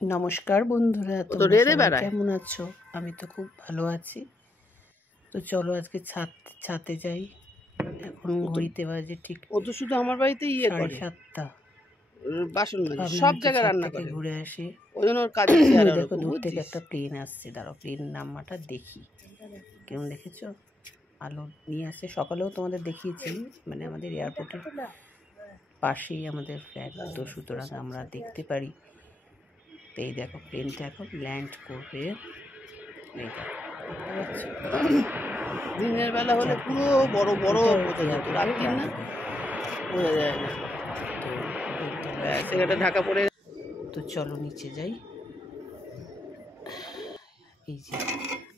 নমস্কার বন্ধুরা, তোমরা সবাই কেমন আছো? আমি তো খুব ভালো আছি। তো চলো আজকে ছাদে যাই। এখন ঘড়িতে বাজে ঠিক ও তো শুধু আমার বাড়িতেই 7:30। বাসন মাজে, সব জায়গায় রান্না করে। ঘুরে আসি, ওই জন্য ওর কাজে দেখো দূর থেকে একটা প্লেন আসছে। দাঁড়াও, প্লেন নামাটা দেখি। কেমন দেখেছো? আলো নিয়ে আসছে। সকালেও তোমাদের দেখিয়েছি, মানে আমাদের এয়ারপোর্টের পাশেই আমাদের ফ্ল্যাট, তো সুতরাং আমরা দেখতে পারি। তো এই দেখো, প্লেনটা এখন ল্যান্ড করবে। দিনের বেলা হলে পুরো বড় বড় বোঝা যেত, রাত্রি না বোঝা যায় না, সেটা ঢাকা পড়ে। তো চলো নিচে যাই। এই যে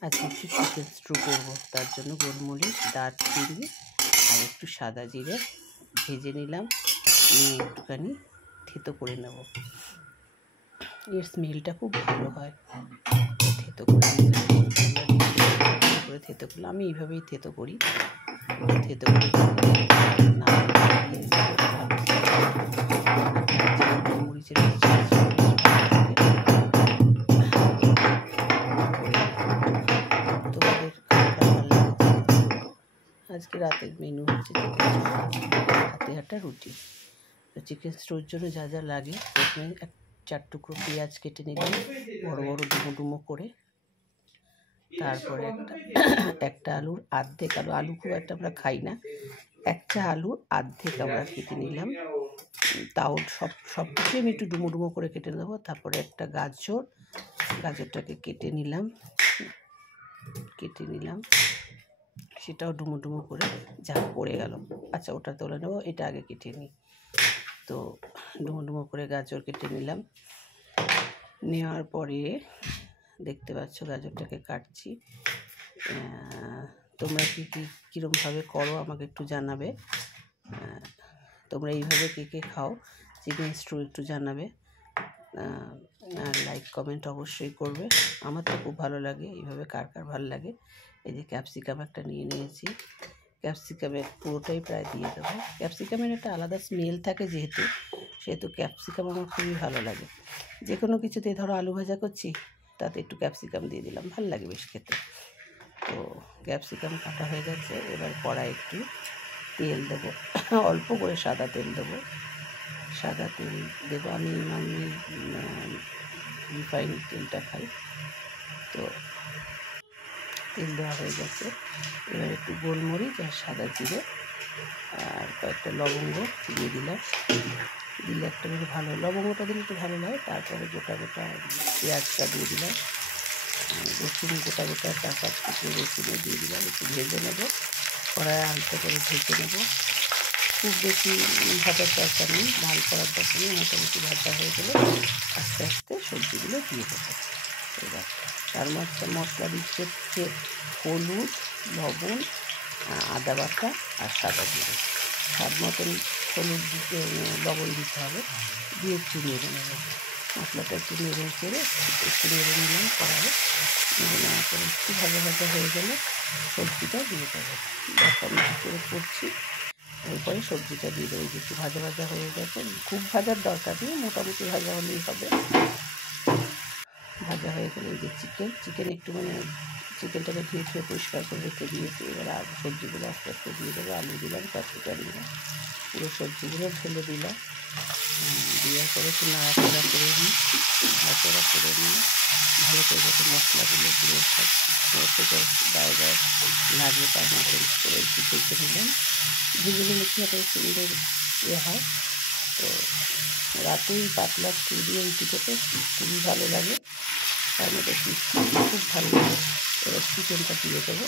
আজকে একটু চিকেন স্ট্রু করবো, তার জন্য গোলমরিচ, দারচিনি আর একটু সাদা জিরে ভেজে নিলাম, নিয়ে একটুখানি থেতো করে নেব। এর স্মেলটা খুব ভালো হয়। থেতো করে নিলাম, থেতো করলে আমি এইভাবেই থেতো করি। থেতো করে গোলমরিচের আজকে রাতের মেনু হচ্ছে হাতে হাঁটা রুটি। তো চিকেন স্টোর জন্য যা যা লাগে, প্রথমে 4 টুকরো পেঁয়াজ কেটে নিলাম বড় বড় ডুমো ডুমো করে। তারপরে একটা আলুর আর্ধেক আলু খুব একটা আমরা খাই না, একটা আলুর আর্ধেক আমরা কেটে নিলাম। তাও সব কিছু আমি একটু ডুমো ডুমো করে কেটে নেবো। তারপরে একটা গাজরটাকে কেটে নিলাম, সেটাও ডুমো ডুমো করে। যা পড়ে গেল, আচ্ছা ওটা তুলে নেবো, এটা আগে কেটে নিই। তো ডুমো ডুমো করে গাজর কেটে নিলাম। নেওয়ার পরে দেখতে পাচ্ছ গাজরটাকে কাটছি। তোমরা কীরকমভাবে করো আমাকে একটু জানাবে। তোমরা এইভাবে কে খাও চিকেন স্টু একটু জানাবে। আর লাইক কমেন্ট অবশ্যই করবে। আমার তো খুব ভালো লাগে এইভাবে, কার ভালো লাগে। এই যে ক্যাপসিকাম একটা নিয়ে নিয়েছি, ক্যাপসিকামের পুরোটাই প্রায় দিয়ে দেবো। ক্যাপসিকামের একটা আলাদা স্মেল থাকে, সেহেতু ক্যাপসিকাম আমার খুবই ভালো লাগে। যে কোনো কিছুতে ধরো আলু ভাজা করছি, তাতে একটু ক্যাপসিকাম দিয়ে দিলাম, ভালো লাগে বেশ খেতে। তো ক্যাপসিকাম কাটা হয়ে গেছে। এবার কড়াই একটু তেল দেবো, অল্প করে সাদা তেল দেবো। আমি নর্মালি রিফাইন তেলটা খাই। তো তেল দেওয়া হয়ে গেছে। এবার একটু গোলমরিচ আর সাদা জিরে আর কয়েকটা লবঙ্গ দিয়ে দিলাম। দিলে একটা বেশ ভালো, লবঙ্গটা দিলে একটু ভালো লাগে। তারপরে গোটা পেঁয়াজটা দিয়ে দিলাম, রসুন গোটা টাকা রসুনও দিয়ে দিলাম। একটু ভেজে নেবো, কড়াই হালকা করে ভেজে নেবো। খুব বেশি ভাজার দরকার নেই, লাল করার দরকার নেই। মোটামুটি ভাজা হয়ে গেলে আস্তে আস্তে সবজিগুলো দিয়ে দেবো। এবার তার মধ্যে মশলা দিচ্ছে হচ্ছে হলুদ, লবণ, আদা বাটা আর সাদা জিরে। স্বাদ মতন হলুদ দিতে, লবণ দিতে হবে, দিয়ে একটু নেড়ে নেবো। মশলাটা একটু নেড়ে নিলাম কড়াইয়ে। নেড়ে নেওয়ার পরে একটু ভাজা হয়ে গেলে সবজিটা দিয়ে দেবো। দেখো আমি কী করে করছি। এরপরে সবজিটা দিয়ে দেবো। একটু ভাজা হয়ে গেছে, খুব ভাজার দরকার নেই, মোটামুটি ভাজা হলেই হবে। ভাজা হয়ে গেলে এই যে চিকেন একটু চিকেনটাকে ধুয়ে পরিষ্কার করে রেখে দিয়েছি। এবার সবজিগুলো আস্তে আস্তে দিয়ে দেবো। আলু দিলাম, ক্যাপসিকাম দিলাম, পুরো সবজিগুলো ঢেলে দিলাম। দেওয়ার পরে একটু নাড়াচাড়া করে নিয়ে ভালো করে যাতে মশলাগুলো পুরো সব গায়ে লাগে, তার মতন করে একটু ভেজে নিলাম। ভেজে নিলে কি একটা সুন্দর হয়। তো রাতেই পাতলা স্টু দিয়ে রুটি খেতে খুবই ভালো লাগে, তার মধ্যে খুব ভালো লাগে। এবার চিকেনটা দিয়ে দেবো।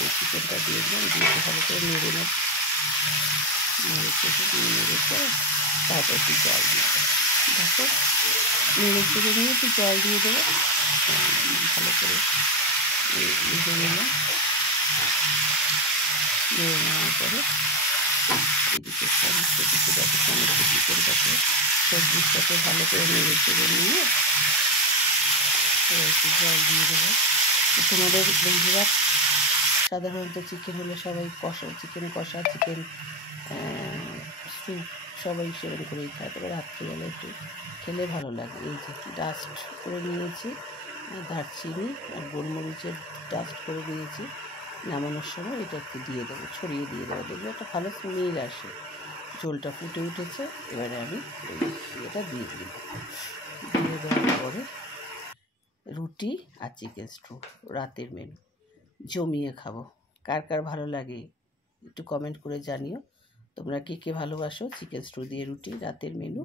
এই চিকেনটা দিয়ে দিলাম, দিয়ে ভালো করে নেড়ে নেব। তারপর একটু জল দিয়ে দেবো। দেখো নিয়ে একটু জল দিয়ে দেবো। ভালো করে নেড়ে নিলাম। নেড়ে নেওয়ার পরে এদিকে সমস্ত চিকেনটাকে সবজির সাথে ভালো করে নেড়ে নিয়ে একটু জল দিয়ে দেবো। তোমাদের বন্ধুরা সাধারণত চিকেন হলে সবাই চিকেন কষা, চিকেন স্যুপ সবাই সেরকম করেই খায়, তবে রাত্রিবেলা একটু খেলে ভালো লাগে। এই যে ডাস্ট করে নিয়েছি, দারচিনি আর গোলমরিচের ডাস্ট করে নিয়েছি। নামানোর সময় এটা একটু দিয়ে দেবো, ছড়িয়ে দিয়ে দেবো, দেখবে একটা ভালো স্মেল আসে। ঝোলটা ফুটে উঠেছে, এবারে আমি এটা দিয়ে দিই। দিয়ে দেওয়ার পরে রুটি আর চিকেন স্টু রাতের মেনু জমিয়ে খাবো। কার কার ভালো লাগে একটু কমেন্ট করে জানিও। তোমরা কে কে ভালোবাসো চিকেন স্টু দিয়ে রুটি রাতের মেনু,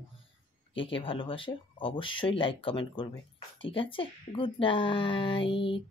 কে কে ভালোবাসে অবশ্যই লাইক কমেন্ট করবে। ঠিক আছে, গুড নাইট।